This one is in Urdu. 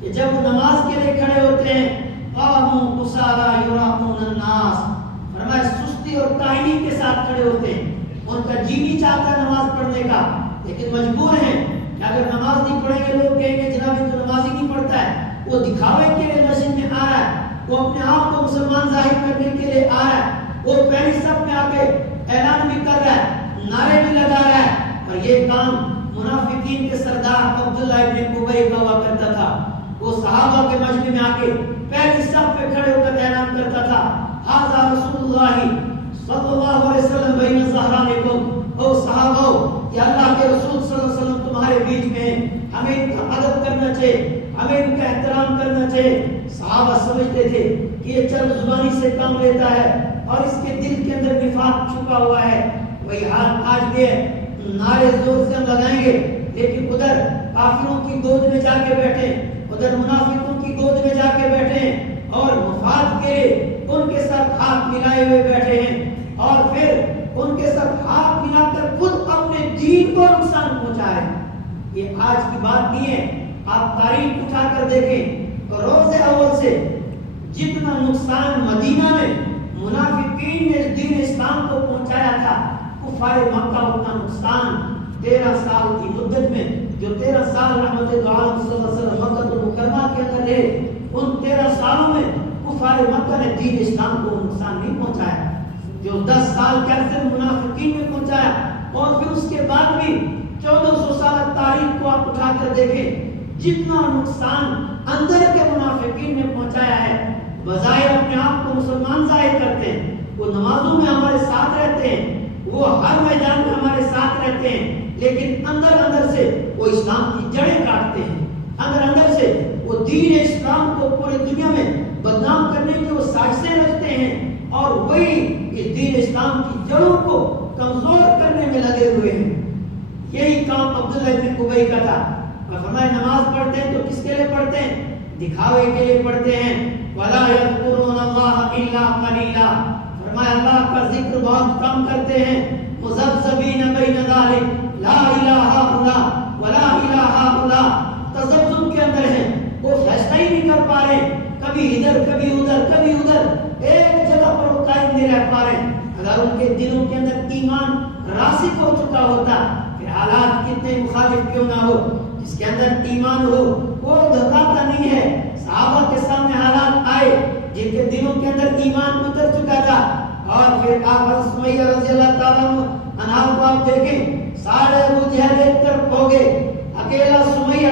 کہ جب وہ نماز کے لیے کھڑے ہوتے ہیں قاموا کسالى یراؤون الناس، فرمایا سستی اور کاہلی کے ساتھ کھڑے ہوتے ہیں. ان کا جی نہیں چاہتا نماز پڑھنے کا، لیکن مجبور ہیں کہ اگر نماز نہیں پڑھیں گے لوگ کہیں گے جناب یہ تو نماز ہی نہیں پڑھتا ہے. وہ دکھاوے کے لیے مسجد میں آ رہا ہے، وہ اپنے آپ کو مسلمان ظاہر کرنے کے لیے آ رہا ہے، وہ پہلی صف میں آ کے اعلان بھی کر رہا ہے، نعرے بھی لگا رہا ہے. اور یہ کام منافقین کے سردار عبداللہ ابن ابی کا ہوا کرتا تھا. وہ صحابہ کے مجمع میں آ کے پہلی صف پہ کھڑے ہو کر اعلان کرتا تھا ھذا رسول اللہ صلی اللہ علیہ وسلم بین ظہرانکم، او صحابہ یہ اللہ کے رسول صلی اللہ علیہ وسلم تمہارے بیچ میں، ہمیں ان کا ادب کرنا چاہیے، ہمیں ان کا احترام کرنا چاہیے. صحابہ سمجھتے تھے کہ یہ چند زبانی سے کام لیتا ہے اور اس کے دل کے اندر نفاق چھپا ہوا ہے. وہی حال آج بھی ہے، نعرے زور سے ہم لگائیں گے لیکن ادھر کافروں کی گود میں جا کے بیٹھے، ادھر منافقوں کی گود میں جا کے بیٹھے اور مفاد کے ان کے ساتھ ہاتھ ملائے ہوئے بیٹھے ہیں، اور پھر ان کے ساتھ ہاتھ ملا کر خود اپنے دین کو نقصان پہنچائے. یہ آج کی بات نہیں ہے. آپ تاریخ اٹھا کر دیکھیں تو روز اول سے جتنا نقصان مدینہ میں منافقین نے دین اسلام کو پہنچایا تھا، کفار مکہ اتنا نقصان 13 سال کی مدت میں، جو 13 سال رحمت عالم صلی اللہ علیہ وسلم مکہ المکرمہ کے اندر رہے، ان 13 سالوں میں کفار مکہ نے دین اسلام کو نقصان نہیں پہنچایا جو 10 سال کے عرصے میں منافقین نے پہنچایا. اور پھر اس کے بعد بھی 1400 سال تاریخ کو آپ اٹھا کر دیکھیں، جتنا نقصان اندر کے منافقین نے پہنچایا ہے. بظاہر اپنے آپ کو مسلمان ظاہر کرتے ہیں، وہ نمازوں میں ہمارے ساتھ رہتے ہیں، وہ ہر میدان میں ہمارے ساتھ رہتے ہیں، لیکن اندر اندر سے وہ اسلام کی جڑیں کاٹتے ہیں. اندر اندر سے وہ دین اسلام کو پورے دنیا میں بدنام کرنے کی وہ سازشیں رکھتے ہیں، اور وہی اس دین اسلام کی جڑوں کو کمزور کرنے میں لگے ہوئے ہیں. یہی کام عبداللہ ابن ابی کا تھا. اور فرمایا نماز پڑھتے ہیں تو کس کے لیے پڑھتے ہیں؟ دکھاوے کے لیے پڑھتے ہیں. وَلَا يَذْكُرُونَ اللَّهَ إِلَّا قَلِيلًا، فرمایا اللہ کا ذکر بہت کم کرتے ہیں. مذبذبین بین ذلک لا الہ الا ولا الہ الا، تذبذب کے اندر ہیں، وہ فیصلہ ہی نہیں کر پا رہے، کبھی ادھر کبھی ادھر کبھی ادھر، ایک جگہ پر وہ قائم نہیں رہ پا رہے. اگر ان کے دلوں کے اندر ایمان راسخ ہو چکا ہوتا، پھر حالات کتنے مخالف کیوں نہ ہو، جس کے اندر ایمان ہو وہ دھکاتا نہیں ہے. صحابہ کے سامنے حالات آئے جن کے دلوں کے اندر ایمان اتر چکا تھا، اور پھر آپ سمیہ رضی اللہ تعالیٰ عنہ کو آپ دیکھیں، سارے ابو جہل ایک طرف ہو گئے، اکیلا سمیہ